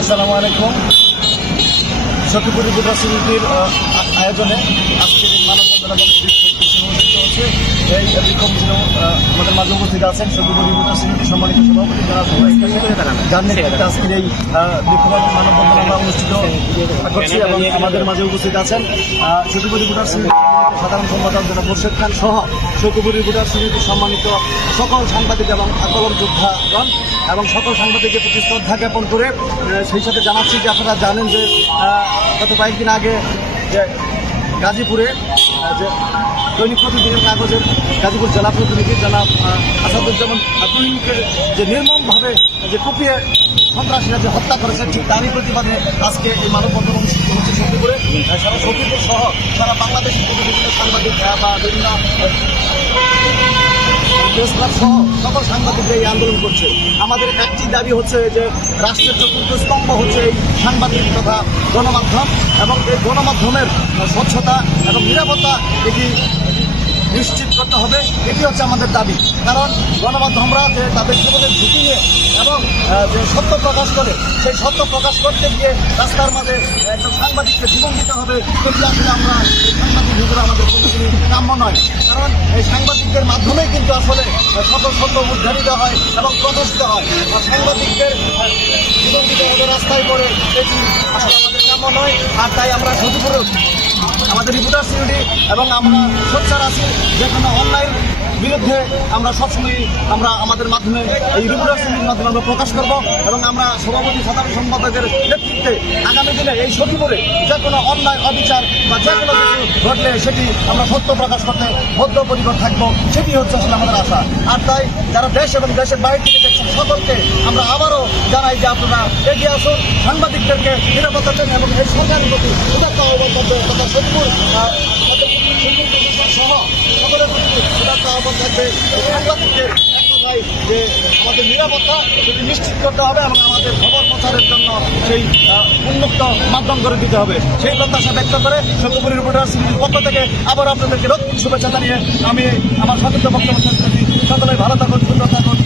আসসালামু আলাইকুম। সখীপুর সমিতির আয়োজনে আজকের মানববন্ধন এবং বিক্ষোভ অনুষ্ঠিত হচ্ছে এই বিক্ষোভ উপস্থিত আছেন সম্মানিত সভাপতি যারা আজকের এই মানববন্ধন আমরা অনুষ্ঠিত করছি এবং আমাদের মাঝে উপস্থিত আছেন সাধারণ সম্পাদক মোর্শেদ খান সহ সখীপুর ইউনিভার্সিটির সম্মানিত সকল সাংবাদিক এবং কলম যোদ্ধাগণ এবং সকল সাংবাদিকের প্রতি শ্রদ্ধা জ্ঞাপন করে সেই সাথে জানাচ্ছি যে আপনারা জানেন যে গত কয়েকদিন আগে যে গাজীপুরে যে দৈনিক প্রতিদিনের কাগজের গাজীপুর জেলা প্রতিনিধি আহ, আসাদুজ্জামান তুহিনকে যে নির্মমভাবে যে কুপিয়ে সন্ত্রাসীরা যে হত্যা করেছে ঠিক তারই প্রতিবাদে আজকে এই মানববন্ধন অনুষ্ঠিত হচ্ছে সত্যিপুরে সারা সফিপুর সহ সারা বাংলাদেশের বিভিন্ন সাংবাদিক বা বিভিন্ন প্রেস সকল সাংবাদিকরা এই আন্দোলন করছে। আমাদের একটি দাবি হচ্ছে যে রাষ্ট্রের চতুর্থ স্তম্ভ হচ্ছে এই সাংবাদিক তথা গণমাধ্যম এবং এই গণমাধ্যমের স্বচ্ছতা এবং নিরাপত্তা এটি নিশ্চিত করতে হবে। এটি হচ্ছে আমাদের দাবি। কারণ গণমাধ্যমরা যে তাদের জীবনের ঝুঁকি নিয়ে এবং যে সত্য প্রকাশ করে, সেই সত্য প্রকাশ করতে গিয়ে রাস্তার মাঝে একজন সাংবাদিককে জীবন দিতে হবে যদি আসলে আমরা সাংবাদিক হিসেবে আমাদের কোনোদিনই কাম্য নয়। কারণ এই সাংবাদিকদের মাধ্যমেই কিন্তু আসলে সকল সত্য উদ্ধারিত হয় এবং প্রকাশিত হয়। সাংবাদিকদের আহ, জীবন রাস্তায় পড়ে এটি আসলে আমাদের কাম্য নয় আর তাই আমরা সদুপুরে আমাদের রিপোর্টার সিউডি এবং আমরা সোচ্চার আছি যে কোনো অনলাইন বিরুদ্ধে আমরা সবসময় আমরা আমাদের মাধ্যমে এই রিপোর্টার সিউডির মাধ্যমে আমরা প্রকাশ করব এবং আমরা সভাপতি সাধারণ সম্পাদকের নেতৃত্বে আগামী দিনে এই সচিবরে যে কোনো অন্যায় অবিচার বা যে কোনো কিছু ঘটলে সেটি আমরা সত্য প্রকাশ করতে বদ্ধপরিকর থাকব, সেটি হচ্ছে আসলে আমাদের আশা। আর তাই যারা দেশ এবং দেশের বাইরে থেকে দেখছেন, সকলকে আমরা আবারও জানাই যে আপনারা এগিয়ে আসুন, সাংবাদিকদেরকে নিরাপত্তা দেন এবং এই সরকারের প্রতি উদাত্ত আহ্বান করবে তথা সচিবুর সহ সকলের প্রতি উদাত্ত আহ্বান থাকবে সাংবাদিকদের কথায় যে আমাদের নিরাপত্তা যদি নিশ্চিত করতে হবে এবং আমাদের খবর প্রচারের জন্য সেই উন্মুক্ত মাধ্যম করে দিতে হবে। সেই প্রত্যাশা ব্যক্ত করে সত্যপুরী রিপোর্টার সিটির পক্ষ থেকে আবার আপনাদেরকে রক্তিম শুভেচ্ছা জানিয়ে আমি আমার সতর্ক বক্তব্য সকলে ভালো থাকুন সুন্দর থাকুন।